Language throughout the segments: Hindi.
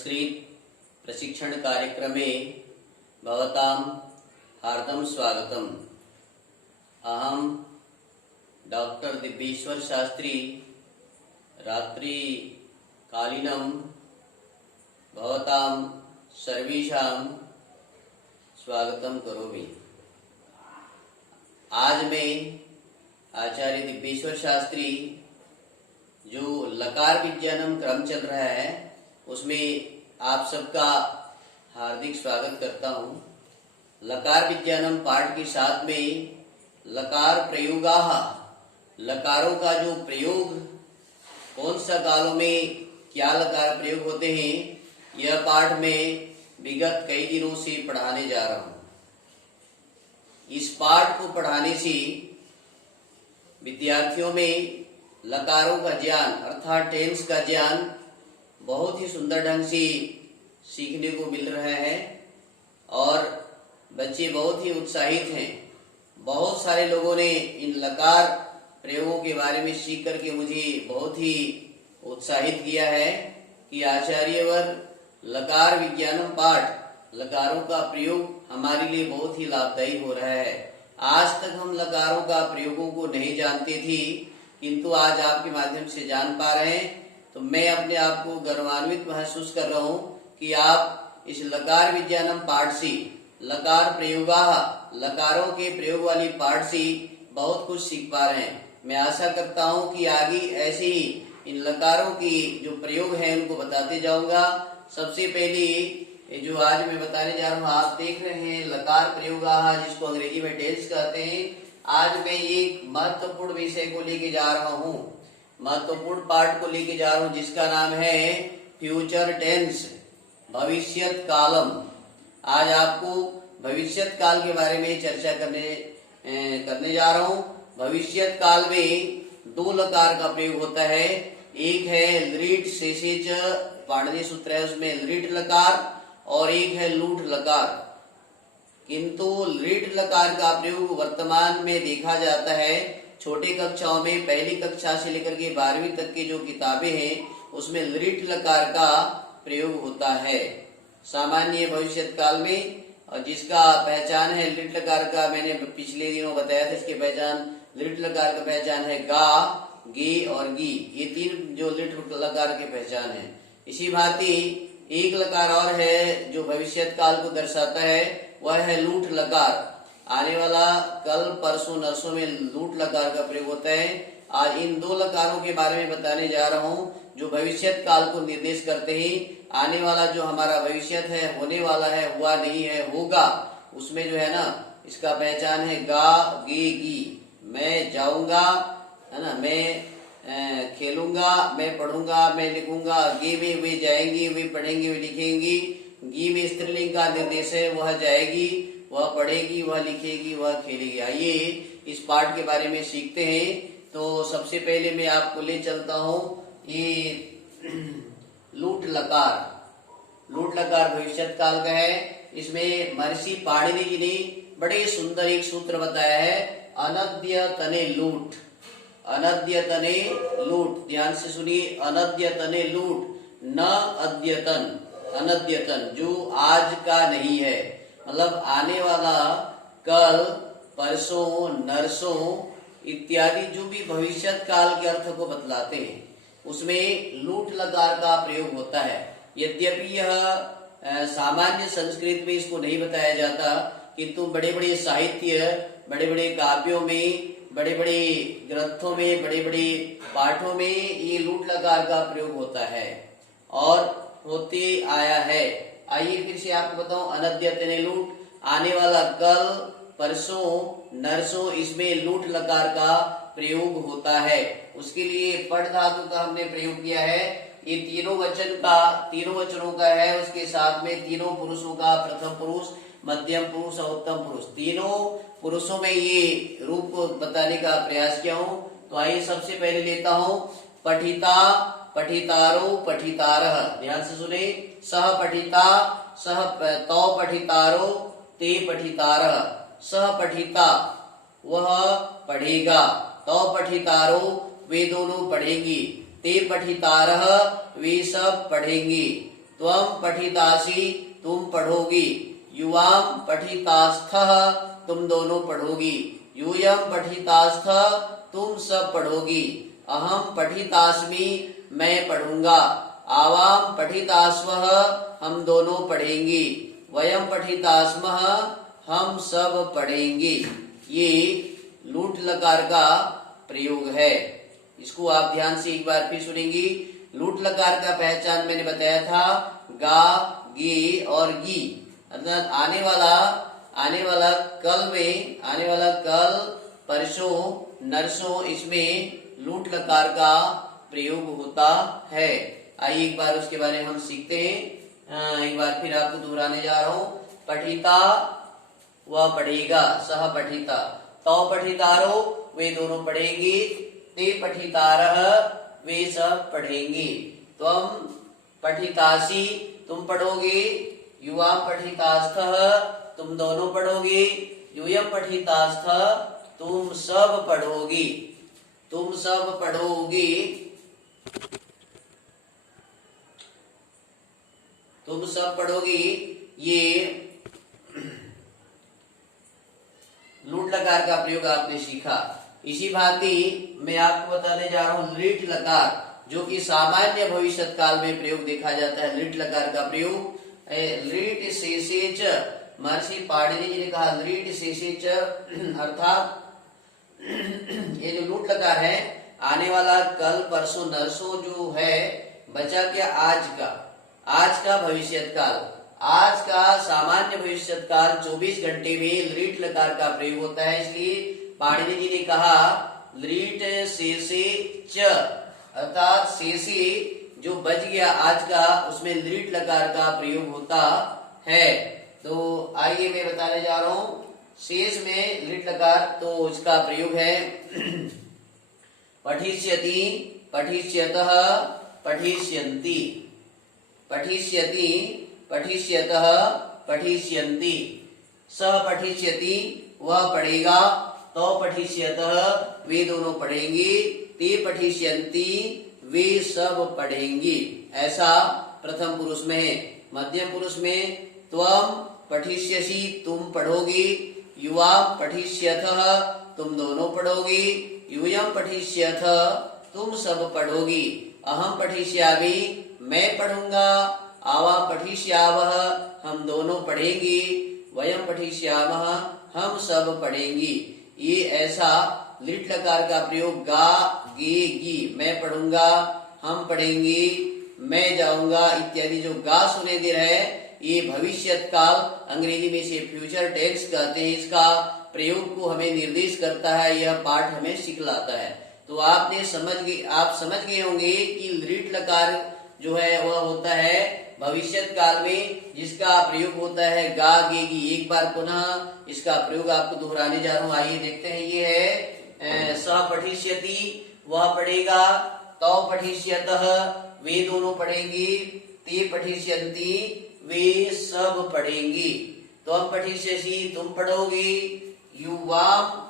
संस्कृत प्रशिक्षण कार्यक्रमे भवतां हार्दं स्वागतम्। अहं डॉक्टर दिव्येश्वर शास्त्री रात्रिकालीनं भवतां सर्वेषां स्वागतं करोमि। आज मैं आचार्य दिव्येश्वर शास्त्री जो लकार विज्ञानम क्रम चल रहा है उसमें आप सबका हार्दिक स्वागत करता हूं। लकार विज्ञानम पाठ के साथ में लकार प्रयोगाः, लकारों का जो प्रयोग कौन सा कालों में क्या लकार प्रयोग होते हैं, यह पाठ में विगत कई दिनों से पढ़ाने जा रहा हूं। इस पाठ को पढ़ाने से विद्यार्थियों में लकारों का ज्ञान अर्थात टेंस का ज्ञान बहुत ही सुंदर ढंग से सीखने को मिल रहा है और बच्चे बहुत ही उत्साहित हैं। बहुत सारे लोगों ने इन लकार प्रयोगों के बारे में सीख करके मुझे बहुत ही उत्साहित किया है कि आचार्यवर लकार विज्ञानम पाठ, लकारों का प्रयोग हमारे लिए बहुत ही लाभदायी हो रहा है। आज तक हम लकारों का प्रयोगों को नहीं जानते थे, किंतु आज आपके माध्यम से जान पा रहे हैं, तो मैं अपने आप को गर्वान्वित महसूस कर रहा हूं कि आप इस लकार विज्ञानम पाठ से, लकार प्रयोगाः, लकारों के प्रयोग वाली पाठ से बहुत कुछ सीख पा रहे हैं। मैं आशा करता हूं कि आगे ऐसे ही इन लकारों की जो प्रयोग हैं उनको बताते जाऊंगा। सबसे पहले जो आज मैं बताने जा रहा हूँ, आप देख रहे हैं लकार प्रयोगाः, जिसको अंग्रेजी में टेंस कहते हैं। आज मैं एक महत्वपूर्ण विषय को लेके जा रहा हूँ, महत्वपूर्ण पाठ को लेके जा रहा हूँ, जिसका नाम है फ्यूचर टेंस, भविष्यत कालम। आज आपको भविष्यत काल के बारे में चर्चा करने जा रहा हूँ। भविष्यत काल में दो लकार का प्रयोग होता है। एक है लृट शेषेच, पाणिनि सूत्र है उसमें लृट लकार, और एक है लूट लकार। किंतु लृट लकार का प्रयोग वर्तमान में देखा जाता है छोटे कक्षाओं में, पहली कक्षा से लेकर के 12वीं तक की जो किताबें हैं उसमें लृट लकार का प्रयोग होता है सामान्य भविष्यत काल में। और जिसका पहचान है लृट लकार का, मैंने पिछले दिनों बताया था, इसकी पहचान लृट लकार का पहचान है गा, गे और गी, ये तीन जो लृट लकार के पहचान है। इसी भांति एक लकार और है जो भविष्यत काल को दर्शाता है, वह है लूट लकार। आने वाला कल परसों नरसों में लूट लकार का प्रयोग होता है। आज इन दो लकारों के बारे में बताने जा रहा हूँ जो भविष्यत काल को निर्देश करते हैं। आने वाला जो हमारा भविष्यत है, होने वाला है, हुआ नहीं है, होगा, उसमें जो है ना इसका पहचान है गा, गे, गी। मैं जाऊंगा, है ना, मैं खेलूंगा, मैं पढ़ूंगा, मैं लिखूंगा। गे में वे जाएंगी, वे पढ़ेंगे, वे लिखेंगी। गी में स्त्रीलिंग का निर्देश है, वह जाएगी, वह पढ़ेगी, वह लिखेगी, वह खेलेगी। आइए इस पाठ के बारे में सीखते हैं। तो सबसे पहले मैं आपको ले चलता हूँ ये लूट लकार। लूट लकार भविष्यत काल का है। इसमें महर्षि पाणिनि जी ने बड़े सुंदर एक सूत्र बताया है, अनद्यतने लूट। अनद्यतने लूट, ध्यान से सुनिए, अनद्यतने लूट, न अद्यतन। अनद्यतन जो आज का नहीं है, मतलब आने वाला कल, परसों, नरसों इत्यादि जो भी भविष्यत काल के अर्थ को बतलाते हैं उसमें लूट लकार का प्रयोग होता है। यद्यपि यह सामान्य संस्कृत में इसको नहीं बताया जाता, किंतु बड़े बड़े साहित्य, बड़े बड़े काव्यों में, बड़े बड़े ग्रंथों में, बड़े बड़े पाठों में ये लूट लकार का प्रयोग होता है और होते आया है। आइए फिर से आपको बताऊं, अनद्यतने लूट, आने वाला कल, परसों, नरसों, इसमें लूट लकार का प्रयोग होता है। उसके लिए पढ़ धातु का हमने प्रयोग किया है। ये तीनों वचनों का है। उसके साथ में तीनों पुरुषों का, प्रथम पुरुष, मध्यम पुरुष और उत्तम पुरुष, तीनों पुरुषों में ये रूप को बताने का प्रयास किया हूँ। तो आइए सबसे पहले लेता हूँ पठिता, पठितारो, पठितारः। ध्यान से सुने, सह पठिता, सह तौ पठितारो, ते पठितारः। सह पठिता वह पढ़ेगा, तौ पठितारो वे दोनों पढ़ेंगी, ते पठितारः वे सब पढ़ेंगे। त्वम पठितासी, तुम पढ़ोगी। युवाम पठितास्थः, तुम दोनों पढ़ोगी। यूयम पठितास्थः, तुम सब पढ़ोगी। अहम पठितास्मि, मैं पढ़ूंगा। आवाम पठितास्वः, हम दोनों पढ़ेंगी। वयम पठितास्मः, हम सब पढ़ेंगे। ये लूट लकार का प्रयोग है। इसको आप ध्यान से एक बार फिर सुनेंगी। लूट लकार का पहचान मैंने बताया था, गा, गे और गी, अर्थात आने वाला कल, परसों, नरसों, इसमें लूट लकार का प्रयोग होता है। आइए एक बार उसके बारे में हम सीखते हैं। एक बार फिर आपको दोहराने जा रहा हूं। पठिता, वह पढ़ेगा, सह पठिता। तौ पठितारो, वे दोनों पढ़ेंगे। ते पठितारः, वे सब पढ़ेंगे। त्वम पठितासी, तुम पढ़ोगे। युवा पठितास्थः, तुम दोनों पढ़ोगे। यूयम पठितास्थः, तुम सब पढ़ोगी। तुम सब पढ़ोगी, तुम सब पढ़ोगी। ये लूट लकार का प्रयोग आपने सीखा। इसी भांति मैं आपको बताने जा रहा हूं लीट लकार, जो कि सामान्य भविष्यत काल में प्रयोग देखा जाता है। लीट लकार का प्रयोग लीट शेषे च, महर्षि पाणिनि जी ने कहा लीट शेषे च, अर्थात ये जो लूट लकार है, आने वाला कल, परसों, नरसों जो है, बचा क्या आज का भविष्यत काल। आज का सामान्य भविष्यत काल 24 घंटे में लीट लकार का प्रयोग होता है। इसलिए पाणिनि जी ने कहा लीट शेषे च, अर्थात शेषे जो बच गया आज का, उसमें लीट लकार का प्रयोग होता है। तो आइए मैं बताने जा रहा हूं शेष में लीट लकार, तो इसका प्रयोग है पठिष्यति, पठिष्यतः, पठिष्यन्ति। पठिष्यति, पठिष्यतः, पठिष्यन्ति। सह पठिष्यति, वह पढ़ेगा। तो पठिष्यतः, वे दोनों पढ़ेंगे। ते पठिष्यन्ति, वे सब पढ़ेंगी। ऐसा प्रथम पुरुष में है। मध्यम पुरुष में त्वम पठिष्यसि, तुम पढ़ोगी। युवा पठिष्यथः, तुम दोनों पढ़ोगी। यूयम पठिष्यथः, तुम सब पढ़ोगी। अहम पठिष्यामि, मैं पढ़ूंगा। आवा पठिष्यावः, हम दोनों पढ़ेंगे। वयम पठिष्यामः, हम सब पढ़ेंगी। ये ऐसा लीट लकार का प्रयोग गा, गे, गी, मैं पढ़ूंगा, हम पढ़ेंगे, मैं जाऊंगा इत्यादि जो गा सुने दे रहे हैं, ये भविष्यत काल, अंग्रेजी में से फ्यूचर टेंस कहते हैं। इसका प्रयोग को हमें निर्देश करता है, यह पाठ हमें सिखलाता है। तो आप समझ गए होंगे कि लीट लकार जो है वह होता है भविष्यत काल में, जिसका प्रयोग होता है गा, गे, गी। एक बार पुनः इसका प्रयोग आपको दोहराने जा रहा हूं। आइए देखते हैं। ये है स पठिष्यति, वह पढ़ेगा। तौ पठिष्यतः, वे दोनों पढ़ेंगे। ते पठिष्यन्ति, वे सब पढ़ेंगी। त्वम पठिष्यसि, तुम पढ़ोगी। युवाम,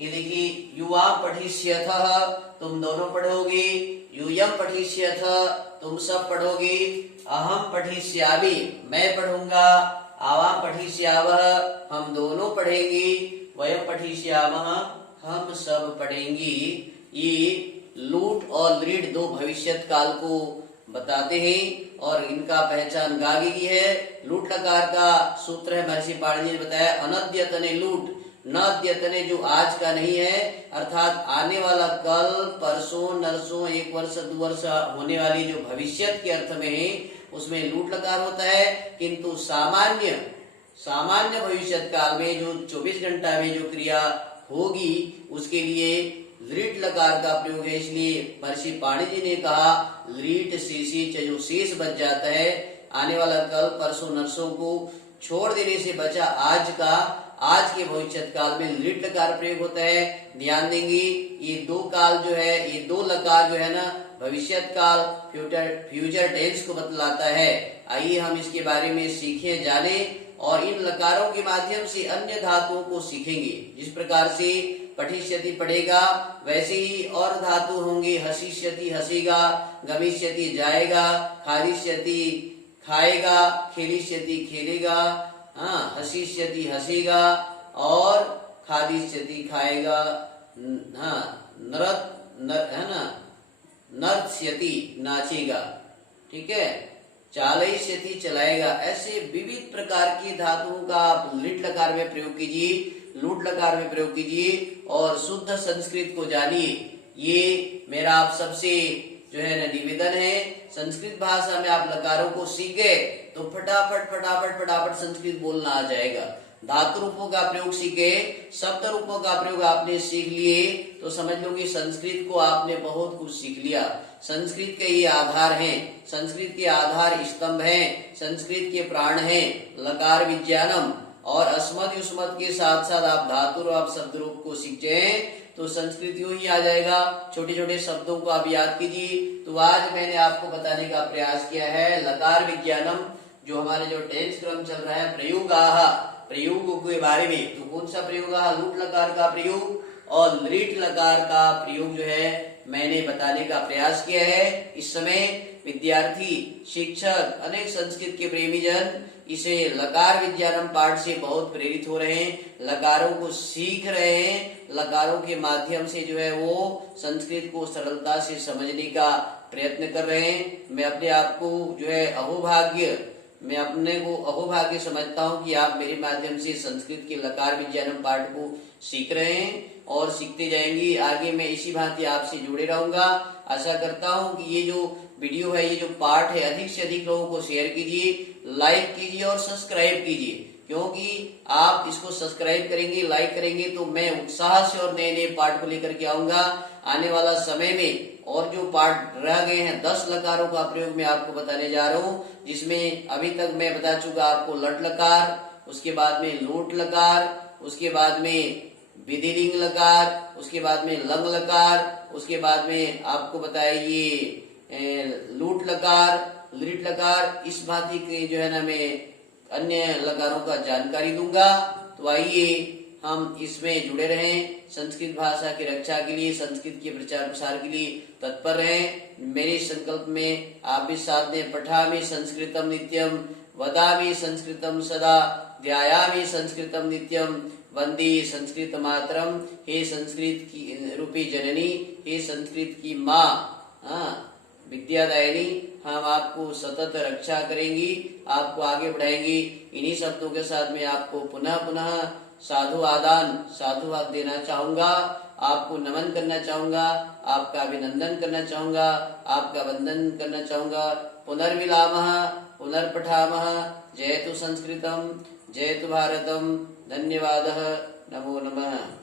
ये देखिए, युवा पठिष्यथः, तुम दोनों पढ़ोगे। यूयम पठिष्यथः, तुम सब पढ़ोगे। अहम पठिष्यामि, मैं पढ़ूंगा। आवाम पठिष्यावः, हम दोनों पढ़ेंगे। वयम पठिष्यामः, हम सब पढ़ेंगे। ये लूट और लीड दो भविष्यत काल को बताते हैं और इनका पहचान गागी की है। लूट लकार का सूत्र है, महर्षि पाणिनि ने बताया अनद्यतने लूट, न अद्यतने जो आज का नहीं है, अर्थात आने वाला कल, परसों, नरसों, 1 वर्ष 2 वर्ष होने वाली जो भविष्यत के अर्थ में है, उसमें लूट लकार होता है। किंतु सामान्य भविष्यत काल में जो 24 घंटा में जो क्रिया होगी, उसके लिए लीट लकार का प्रयोग है। इसलिए महर्षि पाणिनि जी ने कहा लीट शेषे च, जो शेष बच जाता है आने वाला कल, परसों, नरसों को छोड़ देने से बचा आज के भविष्यत काल में लीट लकार प्रयोग होता है। ध्यान देंगे, ये दो काल जो है, ये दो लकार जो है ना, भविष्यत काल, फ्यूचर टेंस को बतलाता है। आइए हम इसके बारे में सीखें, जाने और इन लकारों के माध्यम से अन्य धातुओं को सीखेंगे। जिस प्रकार से पठिष्यति पढ़ेगा, वैसे ही और धातु होंगे, हसिष्यति हंसेगा, गमिष्यति जाएगा, खादिष्यति खाएगा, खेलिष्यति खेलेगा, हाँ, हसिष्यति हंसेगा और खादिष्यति खाएगा, हाँ, है ना, नर्त्स्यति नाचेगा, ठीक है, चालयिष्यति चलाएगा। ऐसे विविध प्रकार की धातुओं का आप लिट लकार में प्रयोग कीजिए, लूट लकार में प्रयोग कीजिए और शुद्ध संस्कृत को जानिए। ये मेरा आप सबसे जो है ना निवेदन है। संस्कृत भाषा में आप लकारों को सीख गए तो फटाफट फटाफट फटाफट संस्कृत बोलना आ जाएगा। धातु रूपों का प्रयोग सीखे, शब्द रूपों का प्रयोग आपने सीख लिए तो समझ लो कि संस्कृत को आपने बहुत कुछ सीख लिया। संस्कृत के ये आधार हैं, संस्कृत के आधार स्तंभ हैं, संस्कृत के प्राण हैं लकार विज्ञानम। और अस्मद युष्मद के साथ साथ आप धातु और आप शब्द रूप को सीख जाए तो संस्कृत यूं ही आ जाएगा। छोटे छोटे शब्दों को आप याद कीजिए। तो आज मैंने आपको बताने का प्रयास किया है लकार विज्ञानम, जो हमारे जो टेंस क्रम चल रहा है, प्रयोगों के बारे में। तो कौन सा प्रयोग, लूट लकार का प्रयोग और लीट लकार का प्रयोग जो है मैंने बताने का प्रयास किया है। इस समय विद्यार्थी, शिक्षक, अनेक संस्कृत के प्रेमी जन इसे लकार विज्ञानम पाठ से बहुत प्रेरित हो रहे हैं, लकारों को सीख रहे हैं, लकारों के माध्यम से जो है वो संस्कृत को सरलता से समझने का प्रयत्न कर रहे हैं। मैं अपने आप को जो है अहोभाग्य समझता हूँ कि आप मेरे माध्यम से संस्कृत के लकार विज्ञानम पाठ को सीख रहे हैं और सीखते जाएंगे। आगे मैं इसी भांति आपसे जुड़े रहूंगा। आशा करता हूँ कि ये जो वीडियो है, ये जो पाठ है, अधिक से अधिक लोगों को शेयर कीजिए, लाइक कीजिए और सब्सक्राइब कीजिए, क्योंकि आप इसको सब्सक्राइब करेंगे, लाइक करेंगे तो मैं उत्साह से और नए नए पाठ को लेकर के आऊंगा। आने वाला समय में और जो पाठ रह गए हैं 10 लकारों का प्रयोग मैं आपको बताने जा रहा हूँ, जिसमें अभी तक मैं बता चुका आपको लट लकार, उसके बाद में लोट लकार, उसके बाद में विधिलिंग लकार, उसके बाद में लंग लकार, उसके बाद में आपको बताया ये लूट लकार, लीट लकार। इस भांति के जो है ना मैं अन्य लकारों का जानकारी दूंगा। तो आइए हम इसमें जुड़े रहें, संस्कृत भाषा की रक्षा के लिए, संस्कृत के प्रचार प्रसार के लिए तत्पर रहें। मेरे संकल्प में आप भी साथ दें। पठामि संस्कृतम नित्यम, वदामि संस्कृतम सदा, ध्यायामि संस्कृतम नित्यम, वंदे संस्कृत मातरम। हे संस्कृत की रूपी जननी, हे संस्कृत की माँ विद्यादायिनी, हम आपको सतत रक्षा करेंगी, आपको आगे बढ़ाएंगी। इन्हीं शब्दों के साथ में आपको पुनः पुनः साधुवाद देना चाहूंगा, आपको नमन करना चाहूंगा, आपका अभिनंदन करना चाहूंगा, आपका वंदन करना चाहूंगा। पुनर्मिलामः, पुनर्पठामः। जयतु संस्कृतम, जयतु भारतम। धन्यवादः। नमो नमः।